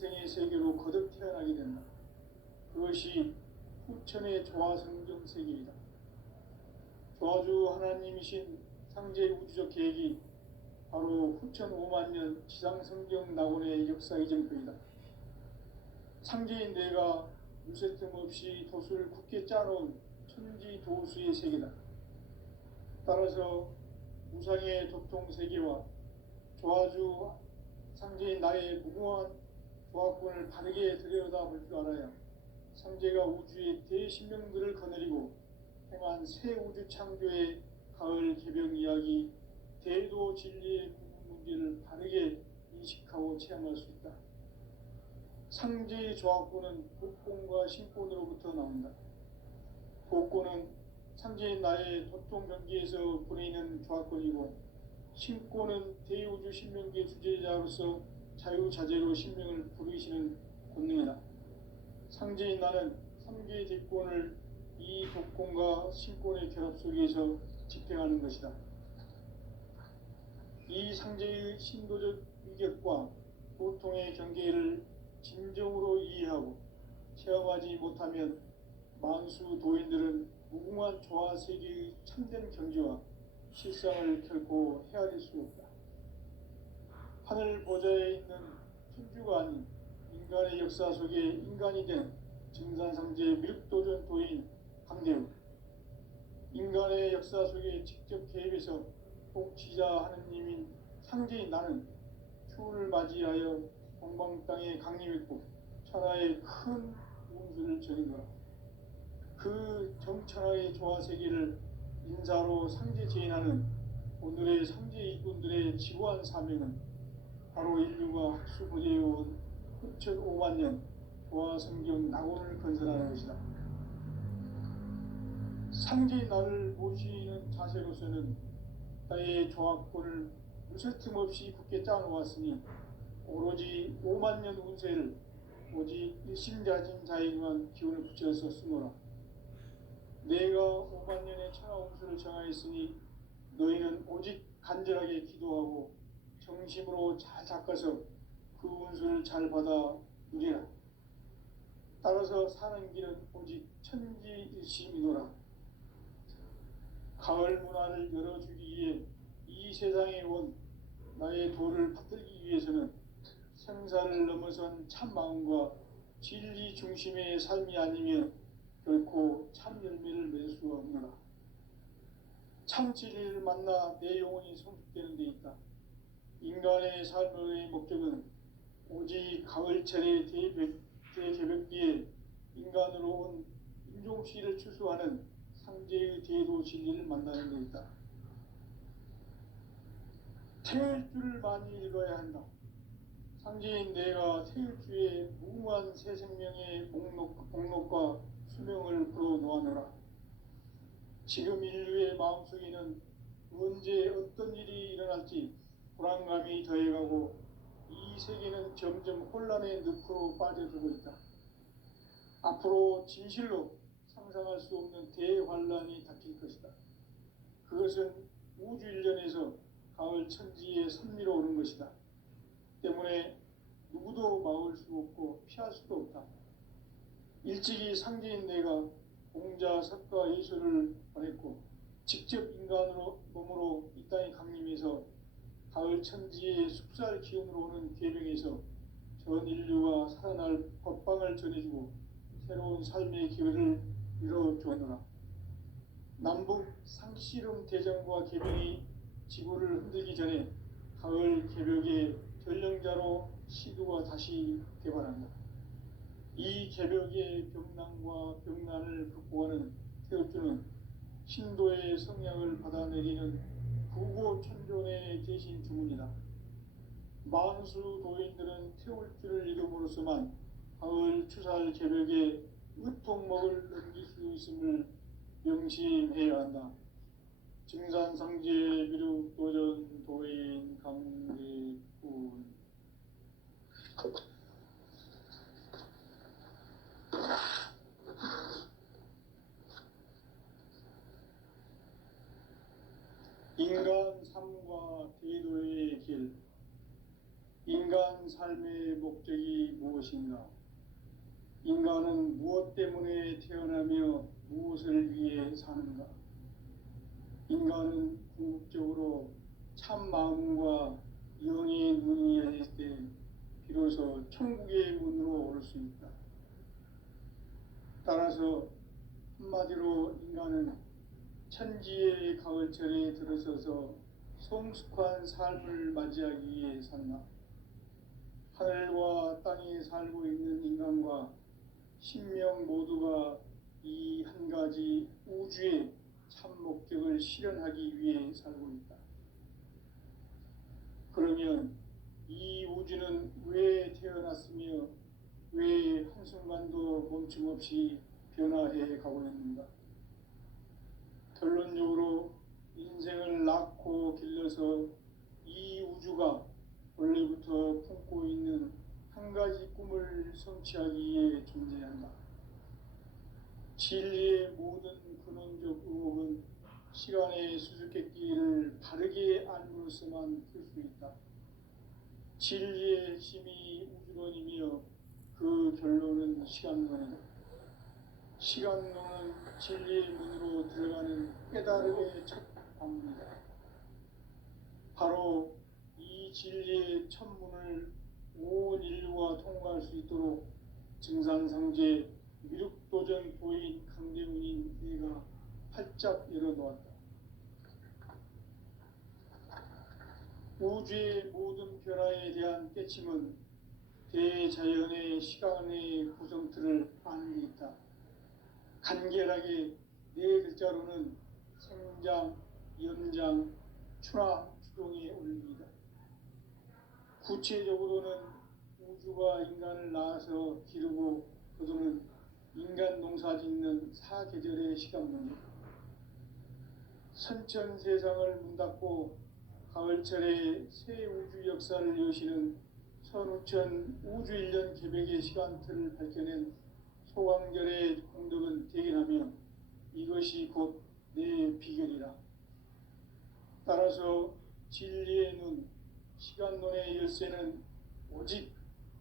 상생의 세계로 거듭 태어나게 된다. 그것이 후천의 조화성경 세계이다. 조화주 하나님이신 상제의 우주적 계획이 바로 후천 5만 년 지상성경 낙원의 역사의 전표이다. 상제인 내가 무쇠 틈 없이 도수를 굳게 짜놓은 천지 도수의 세계다. 따라서 무상의 도통 세계와 조화주 상제인 나의 무궁한 조화권을 바르게 들여다볼 줄 알아야 상제가 우주의 대신명들을 거느리고 행한 새 우주 창조의 가을 개벽 이야기, 대도 진리의 구분 문제를 바르게 인식하고 체험할 수 있다. 상제의 조화권은 복권과 신권으로부터 나온다. 복권은 상제인 나의 도통 경기에서 보내는 조화권이고, 신권은 대우주 신명기의 주제자로서 자유자재로 신명을 부르시는 권능이다. 상제인 나는 3개의 대권을 이 복권과 신권의 결합 속에서 집행하는 것이다. 이 상제의 신도적 위격과 보통의 경계를 진정으로 이해하고 체험하지 못하면 만수 도인들은 무궁한 조화 세계의 참된 경지와 실상을 결코 헤아릴 수 없다. 하늘 보좌에 있는 천주가 아닌 인간의 역사 속에 인간이 된 증산상제 밀도전 도인 강대우, 인간의 역사 속에 직접 개입해서 통치자 하느님인 상제인 나는 추운을 맞이하여 동방 땅에 강림했고 천하의 큰 운수를 전인 거라. 그 정천하의 조화 세계를 인사로 상제 제인하는 오늘의 상제 일꾼들의 지고한 사명은 바로 인류가 학수부재해온 후천 5만 년 조화 성경 낙원을 건설하는 것이다. 상제인 나를 모시는 자세로서는 나의 조화권을 무쇠틈 없이 굳게 짜놓았으니 오로지 5만 년 운세를 오직 일심자진 자에게만 기운을 붙여서 쓰노라. 내가 5만 년의 천하 운수를 정하였으니 너희는 오직 간절하게 기도하고 정심으로 잘 닦아서 그 운수를 잘 받아 누리라. 따라서 사는 길은 오직 천지일심이노라. 가을 문화를 열어주기 위해 이 세상에 온 나의 도를 받들기 위해서는 생사를 넘어선 참 마음과 진리 중심의 삶이 아니면 결코 참 열매를 맺을 수가 없노라. 참 진리를 만나 내 영혼이 성숙되는 데 있다. 인간의 삶의 목적은 오직 가을철의 대개벽기에 인간으로 온 인종시를 추수하는 상제의 대도 진리를 만나는 데 있다. 태일주를 많이 읽어야 한다. 상제인 내가 태일주의 무궁한 새 생명의 목록과 수명을 풀어놓아노라. 지금 인류의 마음속에는 언제 어떤 일이 일어날지 불안감이 더해가고 이 세계는 점점 혼란의 늪으로 빠져들고 있다. 앞으로 진실로 상상할 수 없는 대환란이 닥칠 것이다. 그것은 우주 일련에서 가을 천지의 선미로 오는 것이다. 때문에 누구도 막을 수 없고 피할 수도 없다. 일찍이 상제인 내가 공자, 석가, 예수를 보냈고 직접 인간으로 몸으로 이 땅에 강림해서 가을 천지의 숲살 기운으로 오는 계명에서 전 인류가 살아날 법방을 전해주고 새로운 삶의 기회를 이뤄주었노라. 남북 상씨름 대전과 계명이 지구를 흔들기 전에 가을 개벽의 전령자로 시두가 다시 개발한다. 이 개벽의 병난과 병난을 극복하는 태엽주는 신도의 성향을 받아내리는 구고천존의 대신 주문이다. 만수 도인들은 태울주를 이름으로서만 가을 추살 개벽의 으통목을 넘길 수 있음을 명심해야 한다. 증산상제 미륵도전 도인 강대군. 인간 삶과 대도의 길. 인간 삶의 목적이 무엇인가? 무엇인가? 인간은 무엇 때문에 태어나며 무엇을 위해 사는가? 인간은 궁극적으로 참 마음과 영의 문이 열릴 때 비로소 천국의 문으로 올 수 있다. 따라서 한마디로 인간은 천지의 가을철에 들어서서 성숙한 삶을 맞이하기 위해 산다. 하늘과 땅에 살고 있는 인간과 신명 모두가 이 한 가지 우주의 참 목적을 실현하기 위해 살고 있다. 그러면 이 우주는 왜 태어났으며 왜 한순간도 멈춤없이 변화해 가고 있는가? 결론적으로 인생을 낳고 길러서 이 우주가 원래부터 품고 있는 한 가지 꿈을 성취하기 위해 존재한다. 진리의 모든 근원적 의혹은 시간의 수수께끼를 바르게 알므로써만 풀 수 있다. 진리의 핵심이 우주론이며 그 결론은 시간론이다. 시간론은 진리의 문으로 들어가는 깨달음의 첫 방문이다. 바로 이 진리의 첫 문을 온 인류가 통과할 수 있도록 증산상제 미륵도전 도인 강대훈인 내가 활짝 열어놓았다. 우주의 모든 변화에 대한 깨침은 대자연의 시간의 구성틀을 아는 데 있다. 간결하게 네 글자로는 생장, 연장, 추나 추동의 원리이다. 구체적으로는 우주가 인간을 낳아서 기르고 거두는 인간 농사 짓는 사계절의 시간 문제. 선천 세상을 문 닫고 가을철에 새 우주 역사를 여시는 선우천 우주 1년 계백의 시간틀을 밝혀낸 소강절의 공덕은 대견하며 이것이 곧 내 비결이라. 따라서 진리의 눈, 시간론의 열쇠는 오직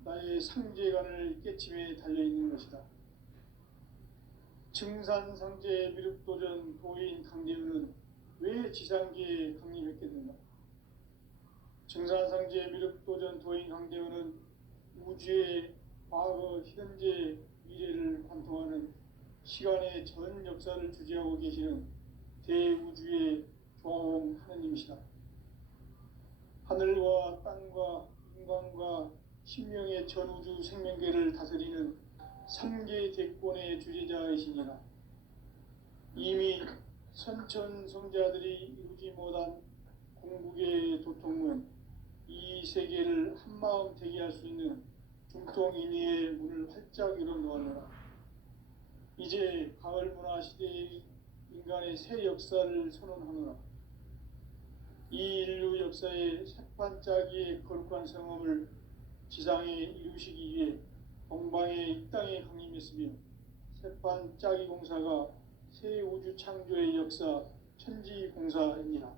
나의 상제관을 깨침에 달려있는 것이다. 증산상제 미륵도전 도인 강대훈은 왜 지상계에 강림했겠는가? 증산상제 미륵도전 도인 강대훈은 우주의 과거, 현재, 미래를 관통하는 시간의 전 역사를 주재하고 계시는 대우주의 조화원 하느님이시다. 하늘과 땅과 인간과 신명의 전우주 생명계를 다스리는 3계 대권의 주재자이시니라. 이미 선천성자들이 이루지 못한 공국의 도통은 이 세계를 한마음 되게 할 수 있는 중통인의의 문을 활짝 열어놓았노라. 이제 가을 문화 시대의 인간의 새 역사를 선언하노라. 이 인류 역사의 새판짜기의 거룩한 성업을 지상에 이루시기 위해 동방의 이 땅에 강림했으며 새판짜기 공사가 새 우주 창조의 역사 천지공사입니다.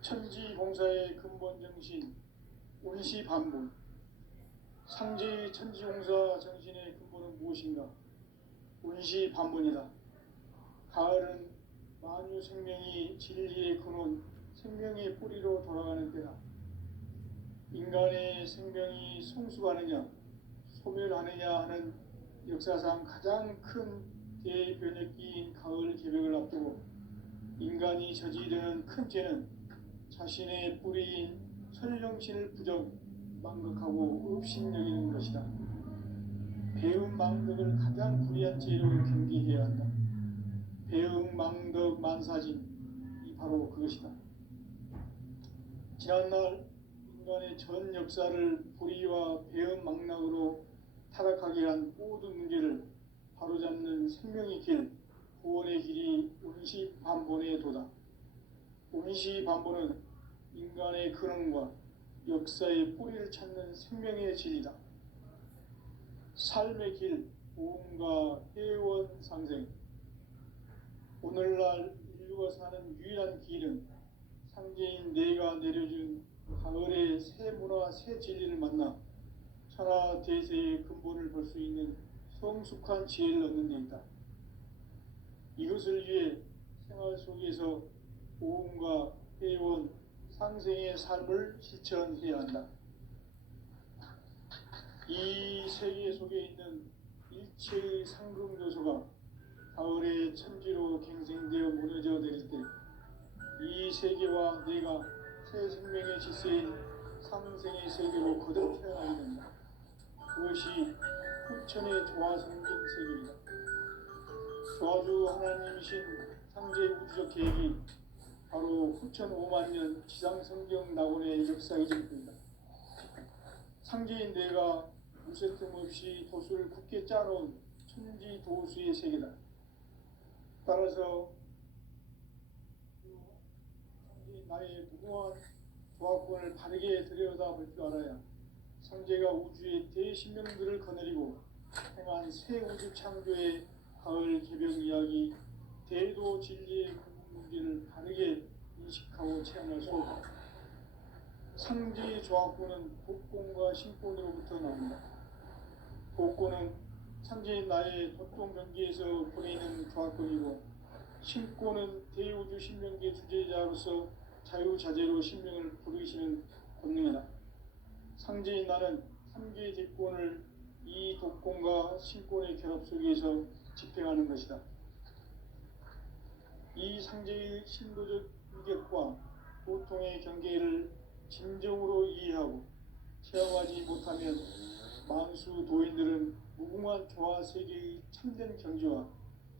천지공사의 근본 정신 운시반분. 상제의 천지공사 정신의 근본은 무엇인가? 운시반분이다. 가을은 만유 생명이 진리의 근원, 생명의 뿌리로 돌아가는 때다. 인간의 생명이 성숙하느냐, 소멸하느냐 하는 역사상 가장 큰 대변혁기인 가을 개벽을 앞두고 인간이 저지르는 큰 죄는 자신의 뿌리인 선령신을 부정, 망극하고 업신여기는 것이다. 배움 망덕을 가장 불의한 죄로 경계해야 한다. 배움 망덕 만사진, 이 바로 그것이다. 지난날 인간의 전 역사를 불의와 배움 망락으로 타락하게 한 모든 문제를 바로잡는 생명의 길, 구원의 길이 운시반본의 도다. 운시반본은 인간의 근원과 역사의 뿌리를 찾는 생명의 진리다. 삶의 길, 보험과 회원 상생. 오늘날 인류가 사는 유일한 길은 상제인 내가 내려준 가을의 새 문화, 새 진리를 만나 천하 대세의 근본을 볼 수 있는 성숙한 지혜를 얻는 데 있다. 이것을 위해 생활 속에서 고음과 회원, 상생의 삶을 실천해야 한다. 이 세계 속에 있는 일체의 상승조소가 가을의 천지로 갱생되어 무너져 내릴 때 이 세계와 내가 새 생명의 질서인 상생의 세계로 거듭 태어나게 된다. 그것이 후천의 조화성경 세계이다. 조화주 하나님이신 상제의 우주적 계획이 바로 후천 5만 년 지상성경 낙원의 역사이실 뿐이다. 상제인 내가 무쇠 틈 없이 도수를 굳게 짜놓은 천지 도수의 세계다. 따라서 상제인 나의 무궁한 조합권을 바르게 들여다볼 줄 알아야 상제가 우주의 대신명들을 거느리고 행한 새 우주 창조의 가을 개벽 이야기, 대도 진리의 궁극문제를 바르게 인식하고 체험할 수 없다. 상제의 조합권은 복권과 신권으로부터 나온다. 복권은 상제인 나의 도통 경계에서 보내는 조합권이고, 신권은 대우주 신명계 주제자로서 자유자재로 신명을 부르시는 권능이다. 상제인 나는 3개의 제권을 이 독권과 신권의 결합 속에서 집행하는 것이다. 이 상제의 신도적 위격과 고통의 경계를 진정으로 이해하고 체험하지 못하면 만수 도인들은 무궁한 조화 세계의 참된 경지와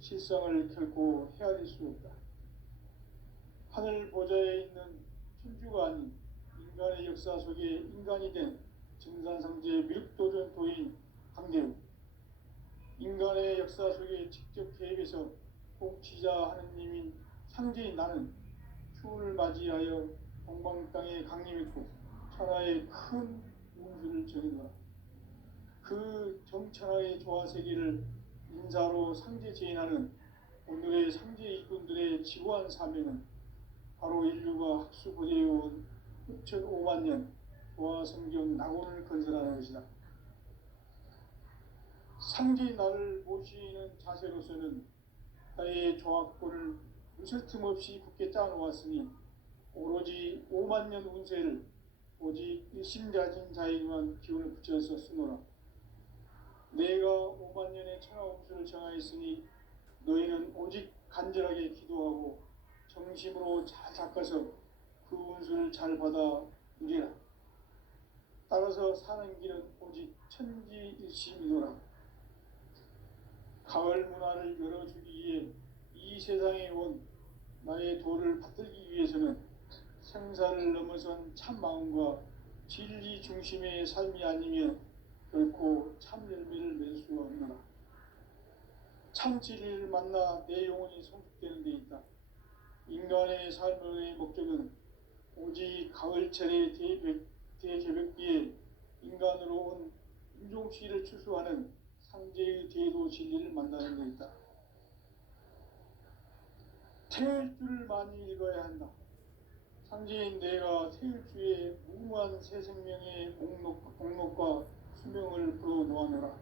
실상을 결코 헤아릴 수 없다. 하늘 보좌에 있는 천주가 아닌 인간의 역사 속에 인간이 된 증산상제의 미륵도전 도인 강대우, 인간의 역사 속에 직접 개입해서 통치자 하느님인 상제인 나는 추운을 맞이하여 동방 땅에 강림했고 천하의 큰 운수를 정해놓아 그 정천하의 조화세계를 인사로 상제 제인하는 오늘의 상제 일꾼들의 지구한 사명은 바로 인류가 학수고대해온 후천 5만 년 조화성경 낙원을 건설하는 것이다. 상제인 나를 모시는 자세로서는 나의 조합권을 무쇠 틈 없이 굳게 짜놓았으니 오로지 5만 년 운세를 오직 일심가진 자에게만 기운을 붙여서 쓰노라. 내가 5만 년의 천하 운수를 정하였으니 너희는 오직 간절하게 기도하고 정심으로 잘 닦아서 그 운수를 잘 받아 누리라. 따라서 사는 길은 오직 천지일심이노라. 가을 문화를 열어주기 위해 이 세상에 온 나의 도를 받들기 위해서는 생사를 넘어선 참 마음과 진리 중심의 삶이 아니면 결코 참 열매를 맺을 수가 없노라. 참 진리를 만나 내 영혼이 성숙되는 데 있다. 인간의 삶의 목적은 오직 가을철의 대개벽비에 인간으로 온 인종시를 추수하는 상제의 대도 진리를 만나는 데 있다. 태일주를 많이 읽어야 한다. 상제인 내가 태일주의 무궁한 새 생명의 목록과 수명을 풀어놓아노라.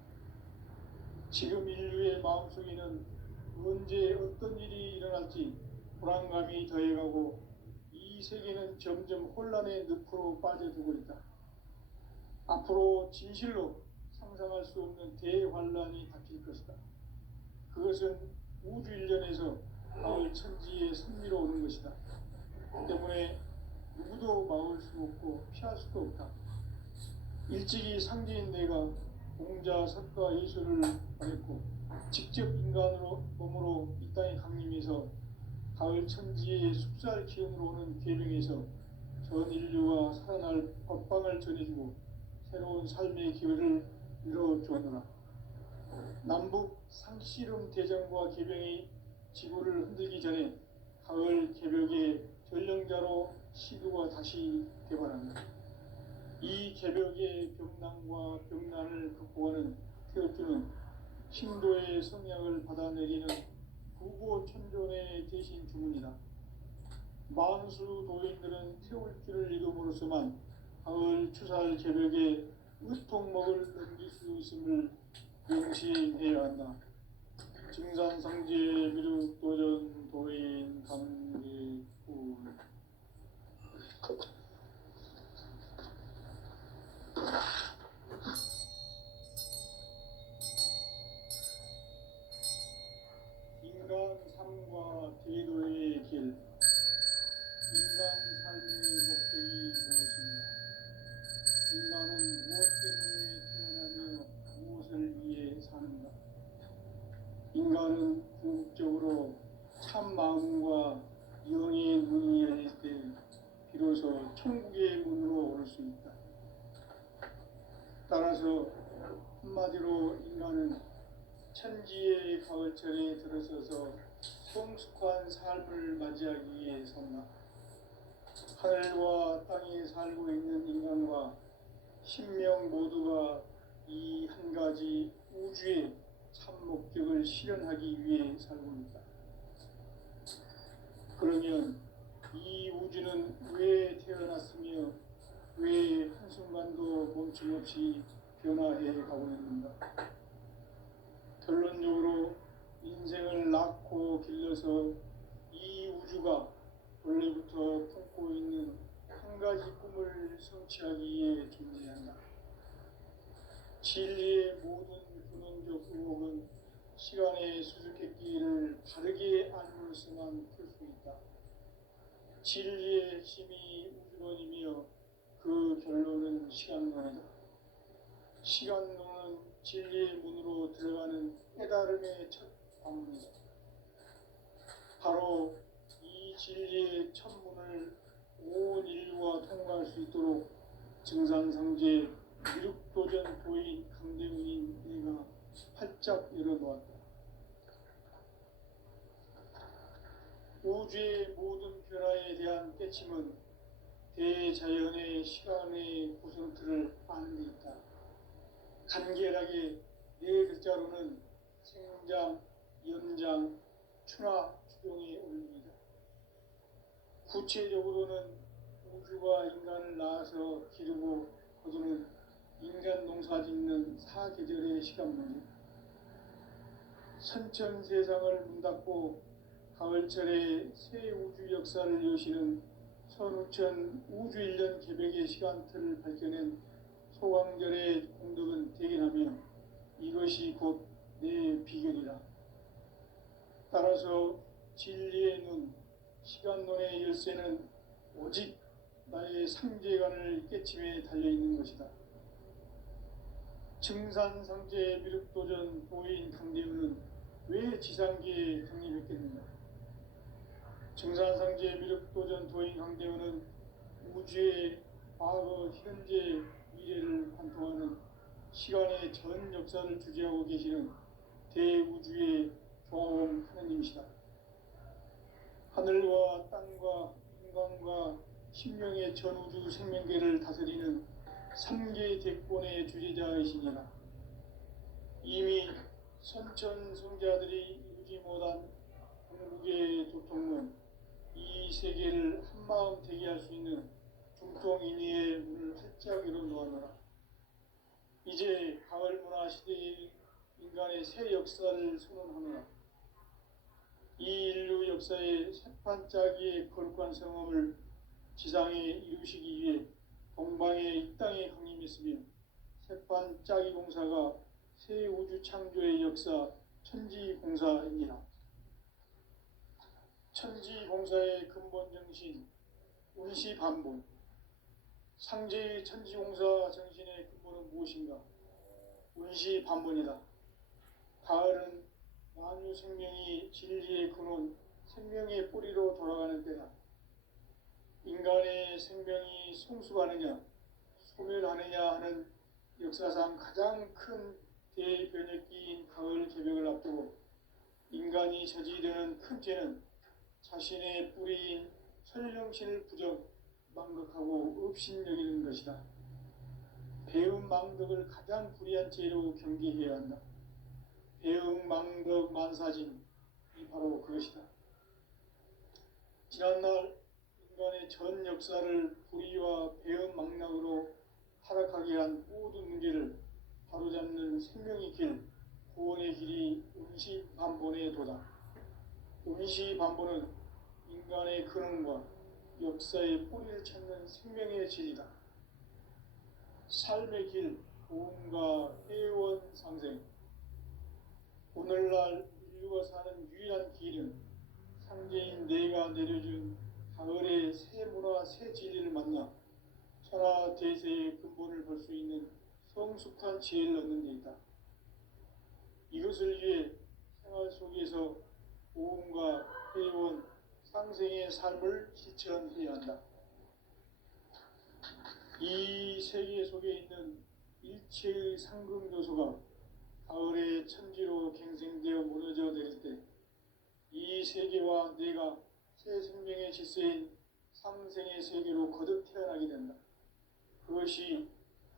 지금 인류의 마음속에는 언제 어떤 일이 일어날지 불안감이 더해가고 이 세계는 점점 혼란의 늪으로 빠져들고 있다. 앞으로 진실로 상상할 수 없는 대환란이 닥칠 것이다. 그것은 우주 일련에서 가을 천지의 승리로 오는 것이다. 때문에 누구도 막을 수 없고 피할 수도 없다. 일찍이 상제인 내가 공자, 석가, 예수를 말했고 직접 인간으로 몸으로 이 땅에 강림해서 가을 천지의 숲살 기운으로 오는 계명에서 전 인류가 살아날 법방을 전해주고 새로운 삶의 기회를 이뤄주었노라. 남북 상씨름 대전과 계병이 지구를 흔들기 전에 가을 개벽의 전령자로 시도가 다시 개발한다. 이 개벽의 병난과 병난을 극복하는 태엽주는 신도의 성향을 받아내리는 부고천존의 대신 주문이다. 만수 도인들은 태울주를 읽음으로써만 가을 추살 개벽의 의통목을 넘길 수 있음을 명심해야 한다. 증산상제 미륵도전 도인 강계군. 인간 삶과 대도의 길. 인간 삶의 목적이 무엇인가? 인간은 무엇 때문에 태어나며 무엇을 위해 사는가? 인간은 궁극적으로 참 마음과 영의 문이 열릴 때 비로소 천국의 문으로 오를 수 있다. 따라서 한마디로 인간은 천지의 가을철에 들어서서 성숙한 삶을 맞이하기 위해 산다. 하늘과 땅에 살고 있는 인간과 신명 모두가 이 한 가지 우주의 참 목적을 실현하기 위해 살고 있다. 그러면 이 우주는 왜 태어났으며 왜 한순간도 멈춤없이 변화해 가고 있는가? 결론적으로 인생을 낳고 길러서 이 우주가 원래부터 품고 있는 한 가지 꿈을 성취하기 위해 존재한다. 진리의 모든 근원적 의혹은 시간의 수수께끼를 바르게 알므로서만 풀 수 있다. 진리의 핵심이 우주론이며 그 결론은 시간론이다. 시간론은 진리의 문으로 들어가는 깨달음의 첫 방문이다. 바로 이 진리의 첫 문을 온 인류가 통과할 수 있도록 증산상제 미륵도전 도인 강대훈인 내가 활짝 열어놓았다. 우주의 모든 변화에 대한 깨침은 대자연의 시간의 구성틀을 아는 데 있다. 간결하게 네 글자로는 생장, 연장, 추나 추동의 원리이다. 구체적으로는 우주가 인간을 낳아서 기르고 거두는 인간 농사 짓는 사계절의 시간문이다. 선천 세상을 문닫고 가을철에 새 우주 역사를 여시는 선우천 우주 1년 개백의 시간틀을 밝혀낸 소강절의 공덕은 대견하며 이것이 곧 내 비결이라. 따라서 진리의 눈, 시간론의 열쇠는 오직 나의 상제관을 깨침에 달려있는 것이다. 증산상제 미륵도전 도인 강대훈은 왜 지상계에 강림했겠는가? 증산상제 미륵도전 도인 강대훈은 우주의 과거, 현재, 미래를 관통하는 시간의 전 역사를 주재하고 계시는 대우주의 조화원 하느님이시다. 하늘과 땅과 인간과 신명의 전우주 생명계를 다스리는 3계 대권의 주재자이시니라. 이미 선천성자들이 이루지 못한 궁극의 도통론, 이 세계를 한마음 되게 할 수 있는 중통인의의 문을 활짝 열어놓아노라. 이제 가을 문화 시대의 인간의 새 역사를 선언하노라. 이 인류 역사의 새판짜기의 거룩한 성험을 지상에 이루시기 위해 동방의 이 땅에 강림했으며 새판짜기 공사가 새 우주 창조의 역사 천지공사이니라. 천지공사의 근본 정신 운시반본. 상제의 천지공사 정신의 근본은 무엇인가? 운시반본이다. 가을은 만유 생명이 진리의 근원, 생명의 뿌리로 돌아가는 때다. 인간의 생명이 성숙하느냐, 소멸하느냐 하는 역사상 가장 큰 대변혁기인 가을 개벽을 앞두고 인간이 저지르는 큰 죄는 자신의 뿌리인 설령신을 부정, 망극하고 업신여기는 것이다. 배움 망덕을 가장 불의한 죄로 경계해야 한다. 배움 망덕 만사진, 이 바로 그것이다. 지난날 인간의 전 역사를 불의와 배움 망락으로 타락하게 한 모든 문제를 바로잡는 생명의 길, 구원의 길이 음시반본에 도다. 음시반본은 인간의 근원과 역사의 뿌리를 찾는 생명의 진리다. 삶의 길, 보험과 회원 상생. 오늘날 인류가 사는 유일한 길은 상제인 내가 내려준 가을의 새 문화, 새 진리를 만나 천하 대세의 근본을 볼 수 있는 성숙한 지혜를 얻는 데 있다. 이것을 위해 생활 속에서 보험과 회원, 상생의 삶을 실천해야 한다. 이 세계 속에 있는 일체의 상금 요소가 가을의 천지로 갱생되어 무너져 내릴 때 이 세계와 내가 새 생명의 질서인 상생의 세계로 거듭 태어나게 된다. 그것이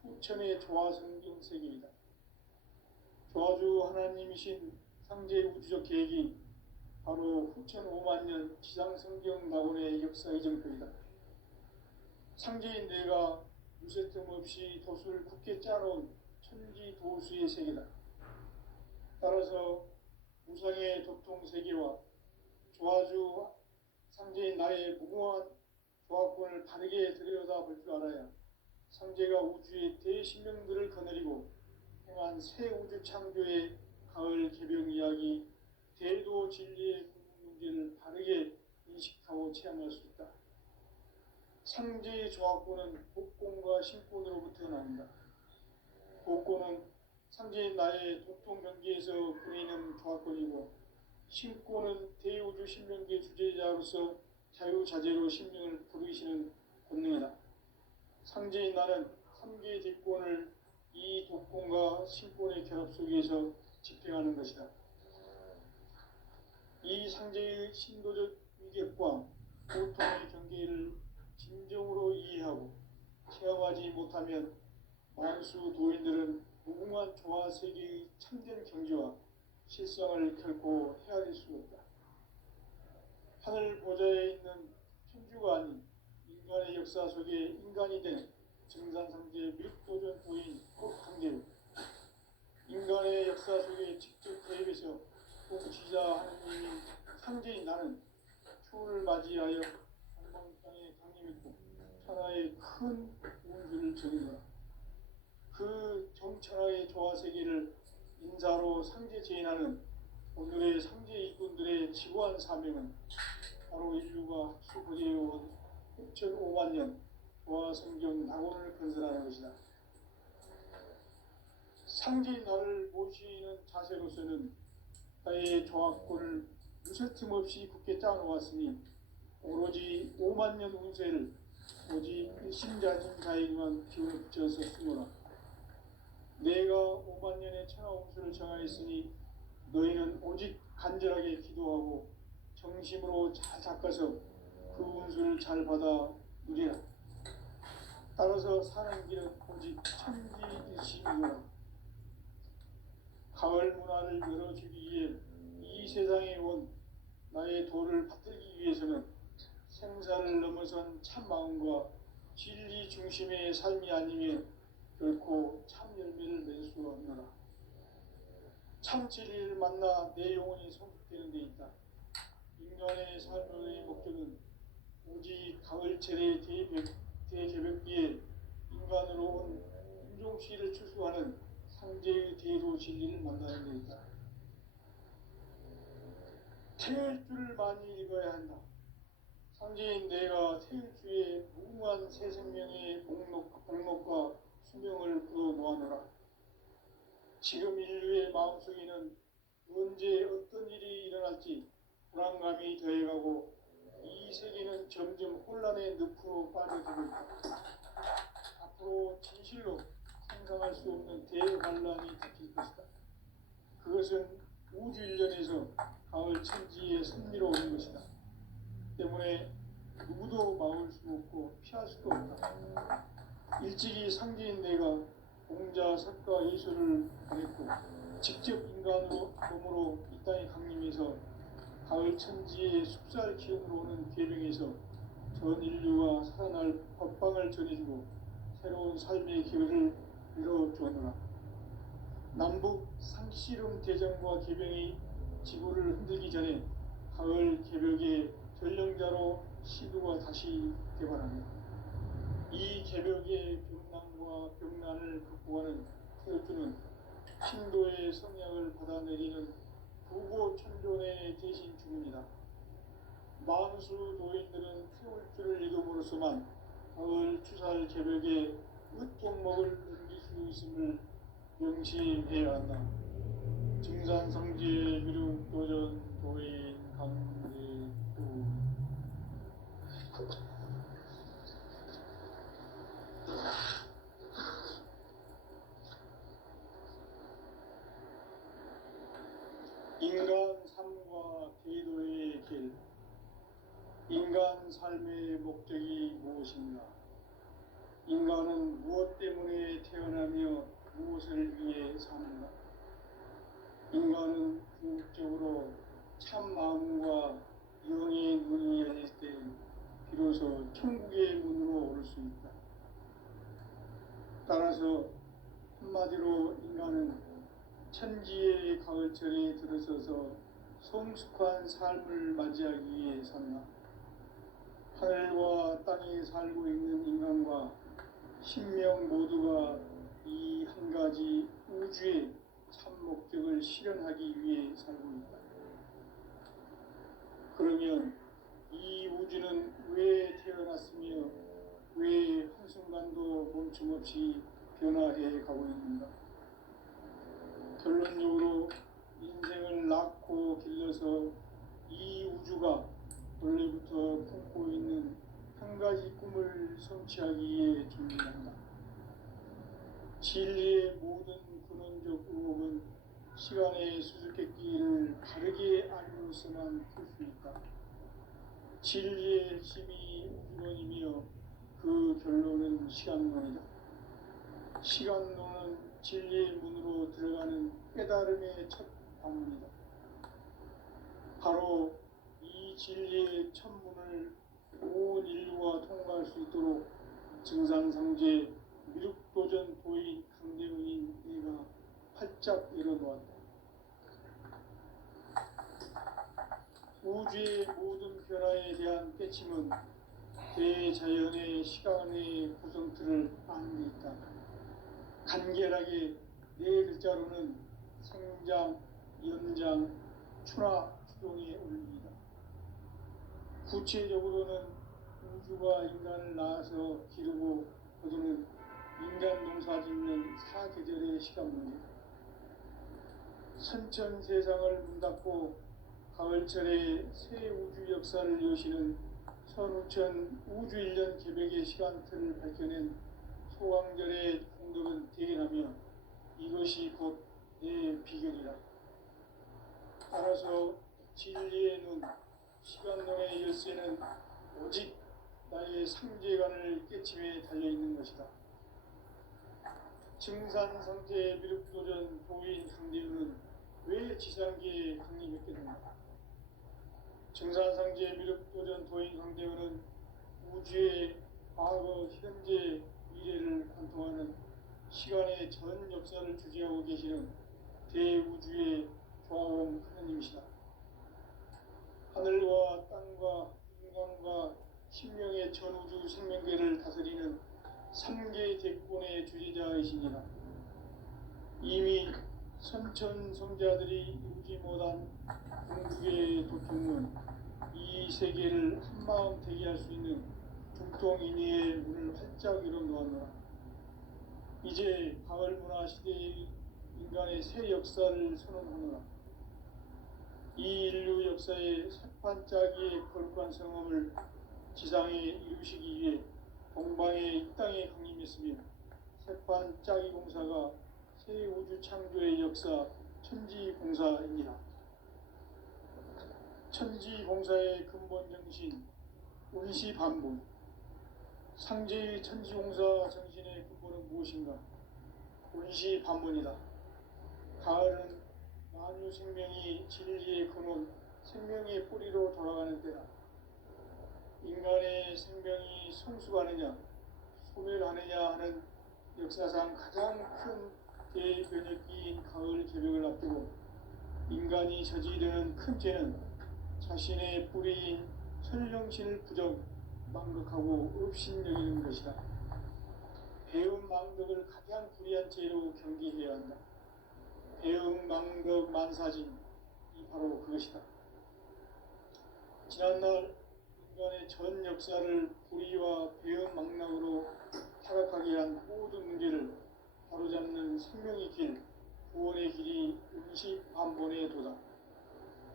후천의 조화성경 세계이다. 조화주 하나님이신 상제의 우주적 계획이 바로 후천 5만 년 지상성경 낙원의 역사 이정표이다. 상제인 내가 무쇠뜸 없이 돛을 굳게 짜놓은 천지 도수의 세계다. 따라서 무상의 도통 세계와 조화주 상제인 나의 무궁한 조화권을 바르게 들여다볼 줄 알아야 상제가 우주의 대신명들을 거느리고 행한 새 우주 창조의 가을 개병 이야기, 대도 진리의 궁극 문제를 바르게 인식하고 체험할 수 있다. 상제의 조화권은 복권과 신권으로부터 나온다. 복권은 상제인 나의 도통 경계에서 부리는 조화권이고, 신권은 대우주 신명계 주제자로서 자유자재로 신명을 부르시는 권능이다. 상제인 나는 3개의 대권을 이 독권과 신권의 결합 속에서 집행하는 것이다. 이 상제의 신도적 위격과 고통의 경계를 진정으로 이해하고 체험하지 못하면 만수 도인들은 무궁한 조화 세계의 참된 경지와 실상을 결코 헤아릴 수 없다. 하늘 보좌에 있는 천주가 아닌 인간의 역사 속에 인간이 된 증산상제 밀도전 도인 강대우, 인간의 역사 속에 직접 개입해서 통치자 하느님이 상제인 나는 추운을 맞이하여 한방 땅에 강림했고 천하의 큰 운수를 전이노라. 그 정천하의 조화세계를 인사로 상제 제인하는 오늘의 상제 일꾼들의 지구한 사명은 바로 인류가 수고되어온 6,5만 년 조화성경 낙원을 건설하는 것이다. 상제인 나를 모시는 자세로서는 나의 조화권을 무쇠틈 없이 굳게 짜놓았으니 오로지 5만 년 운세를 오직 일심자진 자에게만 기운을 붙여서 쓰노라. 내가 5만 년의 천하 운수를 정하였으니 너희는 오직 간절하게 기도하고 정심으로 잘 닦아서 그 운수를 잘 받아 누리라. 따라서 사는 길은 오직 천지일심이노라. 가을 문화를 열어주기 위해 이 세상에 온 나의 도를 받들기 위해서는 생사를 넘어선 참 마음과 진리 중심의 삶이 아니면 결코 참 열매를 맺을 수 없노라. 참 진리를 만나 내 영혼이 성숙되는 데 있다. 인간의 삶의 목적은 오직 가을철의 대개벽기에 인간으로 온 인종시를 추수하는 상제의 대도 진리를 만나는 데 있다. 태일 줄을 많이 읽어야 한다. 상제인 내가 태일주의 무궁한 새 생명의 복록과 수명을 불어 모아노라. 지금 인류의 마음속에는 언제 어떤 일이 일어날지 불안감이 더해가고 이 세계는 점점 혼란의 늪으로 빠져들고 있다. 앞으로 진실로 상상할 수 없는 대환란이 닥칠 것이다. 그것은 우주 일련에서 가을 천지에 승리로오는 것이다. 때문에 누구도 막을 수 없고 피할 수도 없다. 일찍이 상제인 내가 공자, 석가, 예술을 보냈고 직접 인간으로 몸으로 이 땅에 강림해서 가을 천지의 숲살 기운으로 오는 계명에서 전 인류가 살아날 법방을 전해주고 새로운 삶의 기회를 열어주었노라. 남북 상씨름 대전과 개병이 지구를 흔들기 전에 가을 개벽의 전령자로 시도가 다시 개발합니다. 이 개벽의 병난과 병난을 극복하는 태극주는 신도의 성향을 받아내리는 부고천존의 대신 중입니다. 만수 도인들은 태울주를 읽음으로써만 가을 추살 개벽의 으뜸목을 넘길 수 있음을 명심해야 한다. 증산성지의 유lum도전 도인 강대도. 인간 삶과 대도의 길. 인간 삶의 목적이 무엇인가? 인간은 무엇 때문에 태어나며 무엇을 위해 사는가? 인간은 궁극적으로 참 마음과 영의 문이 열릴 때 비로소 천국의 문으로 오를 수 있다. 따라서 한마디로 인간은 천지의 가을철에 들어서서 성숙한 삶을 맞이하기 위해 산다. 하늘과 땅에 살고 있는 인간과 신명 모두가 이 한 가지 우주의 참 목적을 실현하기 위해 살고 있다. 그러면 이 우주는 왜 태어났으며 왜 한순간도 멈춤없이 변화해 가고 있는가? 결론적으로 인생을 낳고 길러서 이 우주가 원래부터 품고 있는 한 가지 꿈을 성취하기 위해 준비한다. 진리의 모든 근원적 의혹은 시간의 수수께끼를 바르게 알므로서만 풀 수 있다. 진리의 핵심이 우주론이며 그 결론은 시간론이다. 시간론은 진리의 문으로 들어가는 깨달음의 첫 방문이다. 바로 이 진리의 첫 문을 온 인류가 통과할 수 있도록 증산상제 미륵도전 도인 강대웅인 이가 활짝 열어놓았다. 우주의 모든 변화에 대한 깨침은 대자연의 시간의 구성틀을 아는 데 있다. 간결하게 네 글자로는 생장, 연장, 추나 추동에 올립니다. 구체적으로는 우주가 인간을 낳아서 기르고 거두는 인간 농사 짓는 사계절의 시간 문제다. 선천 세상을 문닫고 가을철에 새 우주 역사를 여시는 선우천 우주 1년 개벽의 시간틀을 밝혀낸 소왕절의 공덕은 대견하며 이것이 곧 내 비결이라. 따라서 진리의 눈, 시간론의 열쇠는 오직 나의 상제관을 깨침에 달려있는 것이다. 증산상제의 미륵도전 도인 강대우는 왜 지상계에 강림했겠는가? 증산상제의 미륵도전 도인 강대우는 우주의 과거, 현재, 미래를 관통하는 시간의 전 역사를 주재하고 계시는 대우주의 조화원 하느님이시다. 하늘과 땅과 인간과 신명의 전우주 생명계를 다스리는 3개 대권의 주재자이시니라. 이미 선천성자들이 이루지 못한 궁극의 도통문, 이 세계를 한마음 되게 할 수 있는 중통인의의 문을 활짝 열어놓았노라. 이제 가을 문화 시대의 인간의 새 역사를 선언하노라. 이 인류 역사의 새판짜기의 거룩한 성험을 지상에 이루시기 위해 동방의 이 땅에 강림했으며 새판짜기 공사가 새 우주 창조의 역사 천지공사입니다. 천지공사의 근본 정신 운시반복. 상제의 천지공사 정신의 근본은 무엇인가? 운시반문이다. 가을은 만유 생명이 진리의 근원, 생명의 뿌리로 돌아가는 때다. 인간의 생명이 성숙하느냐, 소멸하느냐 하는 역사상 가장 큰 대변혁기인 가을 개벽을 앞두고 인간이 저지르는 큰 죄는 자신의 뿌리인 천령신을 부정 망극하고 업신여기는 것이다. 배음 망덕을 가장 불의한 죄로 경계해야 한다. 배음 망덕 만사진이 바로 그것이다. 지난날 인간의 전 역사를 불의와 배음 망락으로 타락하게 한 모든 문제를 바로잡는 생명의 길, 구원의 길이 임시반본에 도다.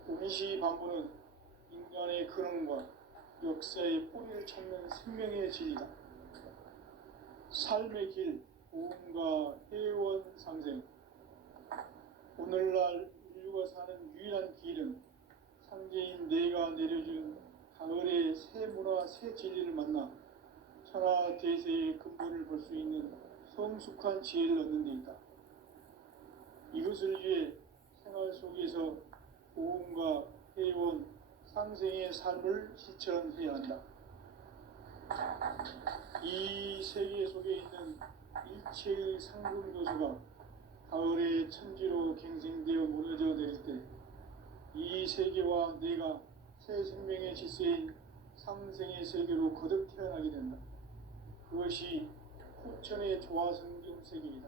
임시반본은 인간의 근원과 역사의 뿌리를 찾는 생명의 진리다. 삶의 길, 보험과 회원 상생. 오늘날 인류가 사는 유일한 길은 상제인 내가 내려준 가을의 새 문화, 새 진리를 만나 천하 대세의 근본을 볼 수 있는 성숙한 지혜를 얻는 데 있다. 이것을 위해 생활 속에서 보험과 회원, 상생의 삶을 실천해야 한다. 이 세계 속에 있는 일체의 상금 요소가 가을의 천지로 갱생되어 무너져 내릴 때 이 세계와 내가 새 생명의 질서인 상생의 세계로 거듭 태어나게 된다. 그것이 후천의 조화성경 세계이다.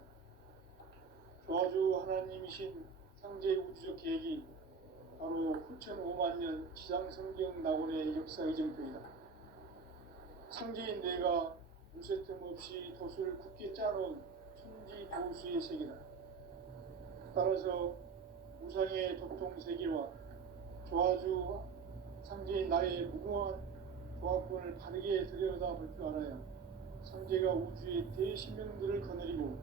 조화주 하나님이신 상제 우주적 계획이 바로 후천 5만년 지상성경 낙원의 역사 이정표이다. 상제인 내가 무쇠 틈 없이 도수를 굳게 짜놓은 천지 도수의 세계다. 따라서 우상의 도통세계와 조화주 상제인 나의 무궁한 조합권을 바르게 들여다볼 줄 알아야 상제가 우주의 대신명들을 거느리고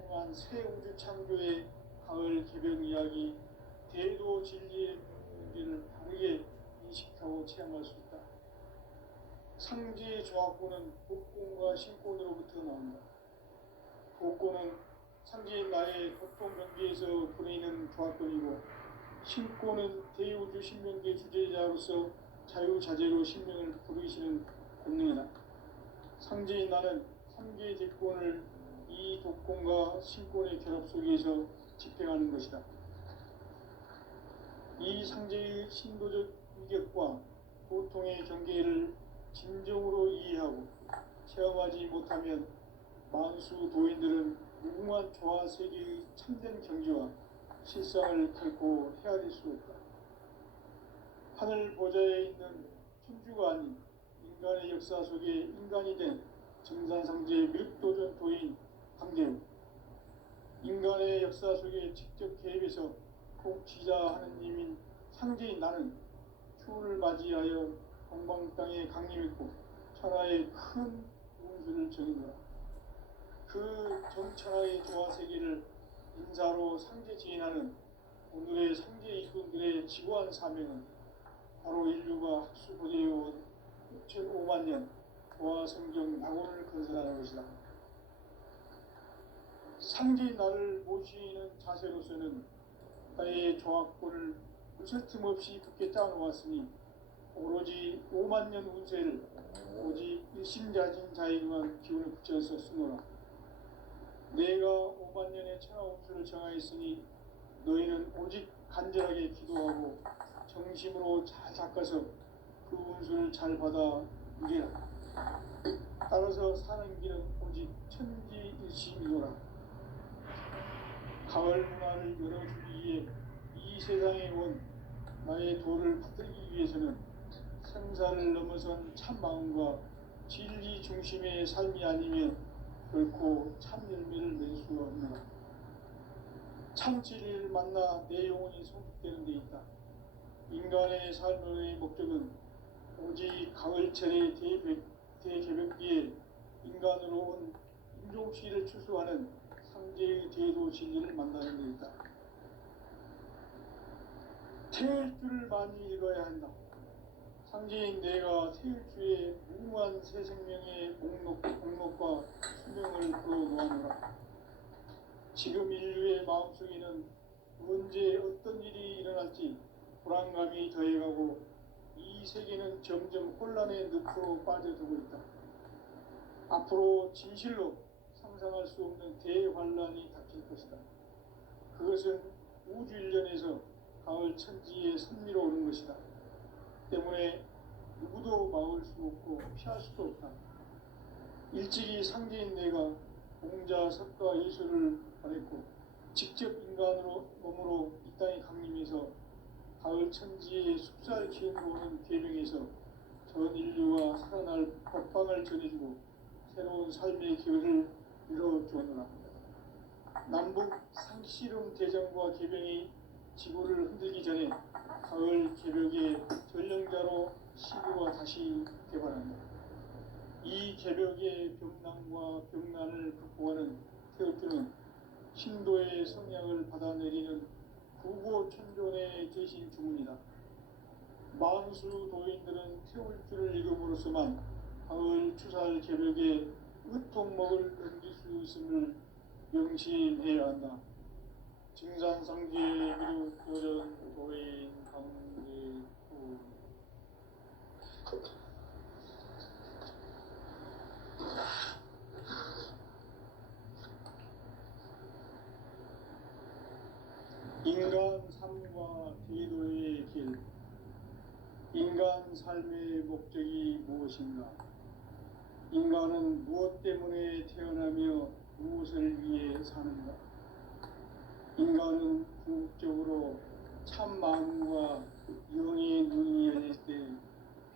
행한 새 우주 창조의 가을 개벽 이야기 대도 진리의 문제를 바르게 인식하고 체험할 수 있다. 상제의 조합권은 복권과 신권으로부터 나온다. 복권은 상제인 나의 도통 경계에서 보내는 조합권이고 신권은 대우주 신명계 주제자로서 자유자재로 신명을 부르시는 권능이다. 상제인 나는 3개의 대권을 이 독권과 신권의 결합 속에서 집행하는 것이다. 이 상제의 신도적 인격과 고통의 경계를 진정으로 이해하고 체험하지 못하면 만수 도인들은 무궁한 조화 세계의 참된 경지와 실상을 결코 헤아릴 수 없다. 하늘 보좌에 있는 천주가 아닌 인간의 역사 속에 인간이 된 정산상제의 밀도전 도인 강대우, 인간의 역사 속에 직접 개입해서 통치자 하느님인 상제인 나는 추운을 맞이하여 동방 땅에 강림했고 천하의 큰 운수를 정의노라. 그 정천하의 조화세계를 인사로 상제 지인하는 오늘의 상제 일꾼들의 지고한 사명은 바로 인류가 학수고대해온 6,5만 년 조화성경 낙원을 건설하는 것이다. 상제인 나를 모시는 자세로서는 나의 조합권을 무쇠 틈 없이 굳게 짜놓았으니 오로지 5만 년 운세를 오직 일심자진 자에게만 기운을 붙여서 쓰노라. 내가 5만 년의 천하 운수를 정하였으니 너희는 오직 간절하게 기도하고 정심으로 잘 닦아서 그 운수를 잘 받아 누리라. 따라서 사는 길은 오직 천지일심이노라. 가을 문화를 열어주기 위해 이 세상에 온 나의 도를 받들기 위해서는 생사를 넘어선 참 마음과 진리 중심의 삶이 아니면 결코 참 열매를 낼 수가 없노라. 참 진리를 만나 내 영혼이 성숙되는 데 있다. 인간의 삶의 목적은 오직 가을철의 대개벽기에 인간으로 온 인종시를 추수하는 상제의 대도 진리를 만나는 데 있다. 태일주를 많이 읽어야 한다. 상제인 내가 태일주의 무궁한 새 생명의 목록과 수명을 풀어놓아노라. 지금 인류의 마음속에는 언제 어떤 일이 일어날지 불안감이 더해가고 이 세계는 점점 혼란의 늪으로 빠져들고 있다. 앞으로 진실로 상상할 수 없는 대환란이 닥칠 것이다. 그것은 우주 일련에서 가을 천지의 선미로 오는 것이다. 때문에 누구도 막을 수 없고 피할 수도 없다. 일찍이 상제인 내가 공자, 석가, 예수를 보냈고 직접 인간으로 몸으로 이 땅에 강림해서 가을 천지의 숲살 기운으로 오는 계명에서 전 인류가 살아날 법방을 전해주고 새로운 삶의 기회를 이뤄주었노라. 남북 상씨름 대전과 계병이 지구를 흔들기 전에 가을 개벽의 전령자로 시구가 다시 개발한다. 이 개벽의 병난과 병난을 극복하는 태어뜨는 신도의 성향을 받아내리는 구고천존의 대신 주문이다. 만수 도인들은 태울 줄을 읽음으로써만 가을 추살 개벽의 으통목을 넘길 수 있음을 명심해야 한다. 증산상계 미륵 도전 도인 강제구 인간 삶과 대도의 길. 인간 삶의 목적이 무엇인가? 인간은 무엇 때문에 태어나며 무엇을 위해 사는가? 인간은 궁극적으로 참 마음과 영의 눈이 열릴 때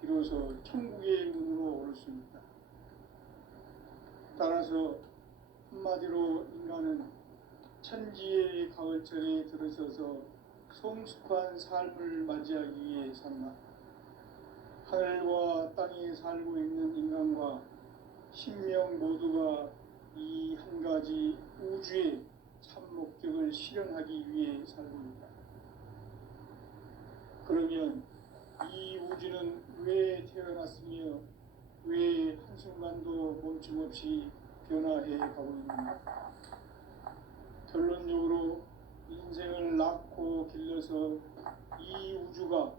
비로소 천국의 문으로 오를 수 있다. 따라서 한마디로 인간은 천지의 가을철에 들어서서 성숙한 삶을 맞이하기 위해 산다. 하늘과 땅에 살고 있는 인간과 신명 모두가 이 한 가지 우주의 참 목적을 실현하기 위해 살고 있다. 그러면 이 우주는 왜 태어났으며 왜 한순간도 멈춤없이 변화해 가고 있는가? 결론적으로 인생을 낳고 길러서 이 우주가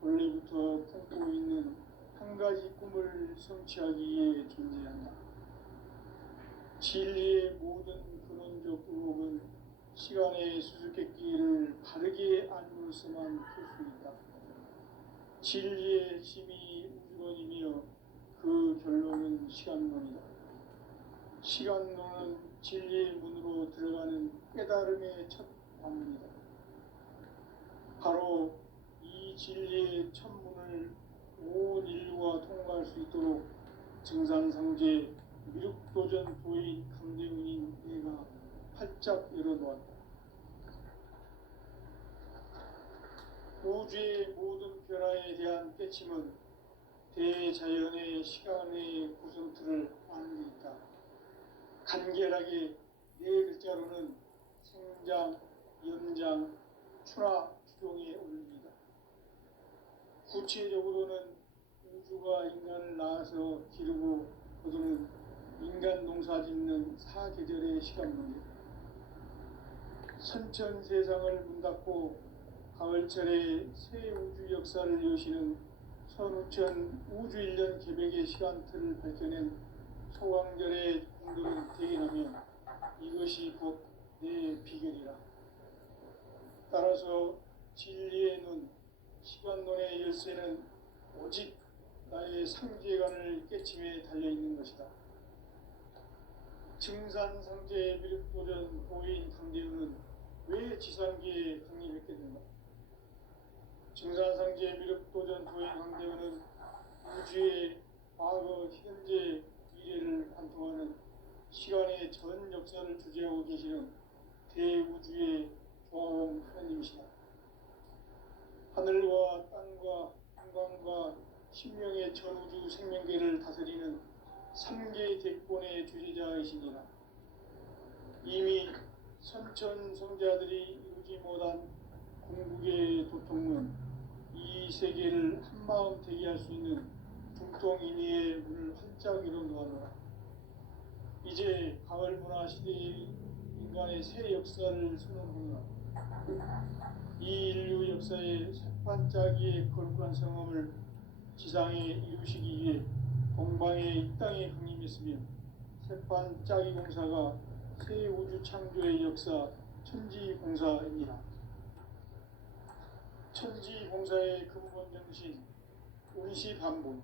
원래부터 품고 있는 한 가지 꿈을 성취하기 위해 존재한다. 진리의 모든 근원적 의혹은 시간의 수수께끼를 바르게 알므로서만 풀 수 있다. 진리의 핵심이 우주론이며 그 결론은 시간론이다. 시간론은 진리의 문으로 들어가는 깨달음의 첫 관문이다. 바로 이 진리의 첫 문을 온 인류가 통과할 수 있도록 증산상제 미륵도전 도인 강대훈인 내가 활짝 열어놓았다. 우주의 모든 변화에 대한 깨침은 대자연의 시간의 구성틀을 아는 데 있다. 간결하게 네 글자로는 생장, 연장, 추나 추종의 원리이다. 구체적으로는 우주가 인간을 낳아서 기르고 거두는 인간 농사 짓는 사계절의 시간론이다. 선천 세상을 문닫고 가을철에 새 우주 역사를 여시는 선우천 우주일년 개벽의 시간틀을 밝혀낸 소강절의 공들을 대견하며 이것이 곧 내 비결이라. 따라서 진리의 눈, 시간론의 열쇠는 오직 나의 상제관을 깨침에 달려있는 것이다. 증산상제 미륵도전 도인 강대훈은 왜 지상계에 강림했겠는가? 증산상제 미륵도전 도인 강대훈은 우주의 과거, 현재, 미래를 관통하는 시간의 전 역사를 주재하고 계시는 대우주의 조화원 하나님이시다. 하늘과 땅과 한강과 신명의 전우주 생명계를 다스리는 3개 대권의 주제자이시니라. 이미 선천성자들이 이루지 못한 궁극의 도통은 이 세계를 한마음 되게 할 수 있는 중통인의의 문을 활짝 열어놓아노라. 이제 가을 문화 시대의 인간의 새 역사를 선언하노라. 이 인류 역사의 새반짝이의 거룩한 성험을 지상에 이루시기 위해 동방의 이 땅에 강림했으며 색반 짜기 공사가 새 우주 창조의 역사 천지공사입니다. 천지공사의 근본 정신, 운시 반복,